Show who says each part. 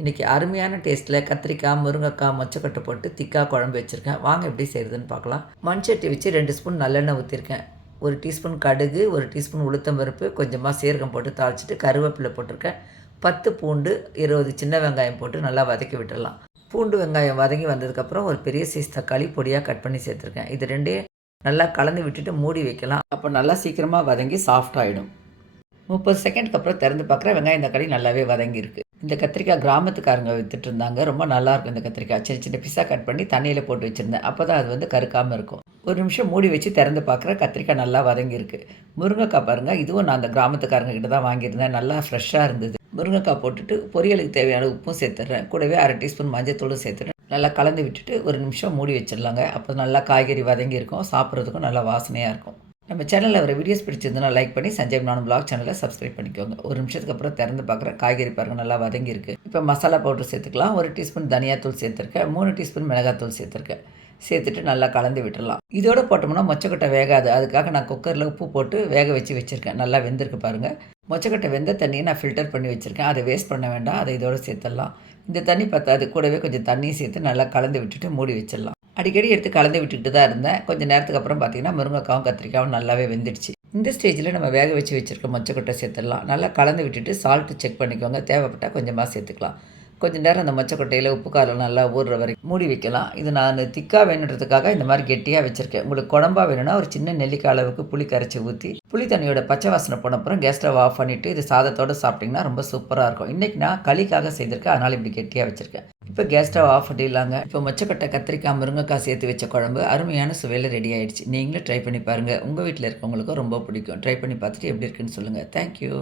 Speaker 1: இன்றைக்கி அருமையான டேஸ்ட்டில் கத்திரிக்காய் முருங்கைக்காய் மொச்சக்கொட்டை போட்டு திக்காக குழம்பு வச்சுருக்கேன். வாங்க எப்படி செய்கிறதுன்னு பார்க்கலாம். மண் சட்டி வச்சு ரெண்டு ஸ்பூன் நல்லெண்ணெய் ஊற்றிருக்கேன் ஒரு டீஸ்பூன் கடுகு ஒரு டீஸ்பூன் உளுத்தம் பருப்பு கொஞ்சமாக சீரகம் போட்டு தாளிச்சிட்டு கருவேப்பிலை போட்டிருக்கேன். பத்து பூண்டு இருபது சின்ன வெங்காயம் போட்டு நல்லா வதக்கி விட்டுடலாம் பூண்டு வெங்காயம் வதங்கி வந்ததுக்கப்புறம் ஒரு பெரிய சைஸ் தக்காளி பொடியாக கட் பண்ணி சேர்த்துருக்கேன். இது ரெண்டையும் நல்லா கலந்து விட்டுட்டு மூடி வைக்கலாம். அப்போ நல்லா சீக்கிரமாக வதங்கி சாஃப்ட் ஆகிடும் முப்பது செகண்ட்க்கு அப்புறம் திறந்து பார்க்குற வெங்காயம் தக்காளி நல்லாவே வதங்கியிருக்கு. இந்த கத்திரிக்காய் கிராமத்துக்காரங்க வித்துட்டு இருந்தாங்க ரொம்ப நல்லாயிருக்கும் இந்த கத்திரிக்காய். சின்ன சின்ன பிஸா கட் பண்ணி தண்ணியில் போட்டு வச்சுருந்தேன். அப்போ தான் அது வந்து கருக்காமல் இருக்கும். ஒரு நிமிஷம் மூடி வச்சு திறந்து பார்க்குற கத்திரிக்காய் நல்லா வதங்கியிருக்கு. முருங்கைக்காய் பாருங்கள் இதுவும் நான் அந்த கிராமத்துக்காரங்க கிட்ட தான் வாங்கியிருந்தேன். நல்லா ஃப்ரெஷ்ஷாக இருந்தது. முருங்கைக்காய் போட்டுட்டு பொரியலுக்கு தேவையான உப்பும் சேர்த்துட்றேன். கூடவே அரை டீஸ்பூன் மஞ்சத்தூளும் சேர்த்துட்றேன். நல்லா கலந்து விட்டுட்டு ஒரு நிமிஷம் மூடி வச்சிடலாங்க. அப்போ நல்லா காய்கறி வதங்கி இருக்கும் சாப்பிட்றதுக்கும் நல்லா வாசனையாக இருக்கும். நம்ம சேனலில் வர வீடியோஸ் பிடிச்சிருந்தனா லைக் பண்ணி சஞ்சய் நானும் பிளாக் சேனலை சப்ஸ்கிரைப் பண்ணிக்கோங்க. ஒரு நிமிஷத்துக்கு அப்புறம் திறந்து பார்க்குற காய்கறி பாருங்கள் நல்லா வதங்கியிருக்கு இப்போ மசாலா பவுடர் சேர்த்துக்கலாம். ஒரு டீஸ்பூன் தனியாத்தூள் சேர்த்துருக்கேன். மூணு டீஸ்பூன் மிளகாத்தூள் சேர்த்துருக்கேன். சேர்த்துட்டு நல்லா கலந்து விட்டுடலாம். இதோட போட்டோம்னா மொச்சக்கொட்டை வேகாது. அதுக்காக நான் குக்கரில் உப்பு போட்டு வேக வச்சு வச்சுருக்கேன். நல்லா வெந்திருக்கு பாருங்கள் மொச்சக்கொட்டை வெந்த தண்ணியை நான் ஃபில்டர் பண்ணி வச்சுருக்கேன். அதை வேஸ்ட் பண்ண வேண்டாம். அதை இதோடு சேர்த்துடலாம். இந்த தண்ணி பத்தாது. கூடவே கொஞ்சம் தண்ணியும் சேர்த்து நல்லா கலந்து விட்டுட்டு மூடி வச்சிடலாம். அடிக்கடி எடுத்து கலந்து விட்டுக்கிட்டு தான் இருந்தேன். கொஞ்சம் நேரத்துக்கு அப்புறம் பார்த்தீங்கன்னா முருங்கைக்காவும் கத்திரிக்காவும் நல்லாவே வெந்துடுச்சு. இந்த ஸ்டேஜில் நம்ம வேக வச்சு வச்சுருக்க மொச்சக்கொட்டை சேர்த்துடலாம். நல்லா கலந்து விட்டுட்டு சால்ட்டு செக் பண்ணிக்கோங்க. தேவைப்பட்டால் கொஞ்சமாக சேர்த்துக்கலாம். கொஞ்சம் நேரம் அந்த மொச்சக்கொட்டையில் உப்பு காரம் நல்லா ஊறுற வரைக்கும் மூடி வைக்கலாம். இது நான் திக்காக வேணுன்றதுக்காக இந்த மாதிரி கெட்டியாக வச்சுருக்கேன். உங்களுக்கு குழம்பா வேணும்னா ஒரு சின்ன நெல்லிக்காய் அளவுக்கு புளி கரைச்சி ஊற்றி புளி தண்ணியோட பச்சை வாசனை போன அப்புறம் கேஸ் ஸ்டவ் ஆஃப் பண்ணிவிட்டு இது சாதத்தோடு சாப்பிட்டிங்கன்னா ரொம்ப சூப்பராக இருக்கும். இன்றைக்கி நான் களிக்காக செய்திருக்கேன். அதனால் இப்படி கெட்டியாக வச்சுருக்கேன். இப்போ கேஸ் ஸ்டவ் ஆஃப் பண்ணிடலாங்க. இப்போ மொச்சக்கொட்டை கத்திரிக்காய் முருங்கைக்காய் சேர்த்து வச்ச குழம்பு அருமையான சுவையில் ரெடி ஆயிடுச்சு. நீங்களும் ட்ரை பண்ணி பாருங்கள் உங்கள் வீட்டில் இருக்கவங்களுக்கும் ரொம்ப பிடிக்கும். ட்ரை பண்ணி பார்த்துட்டு எப்படி இருக்குன்னு சொல்லுங்கள் தேங்க்யூ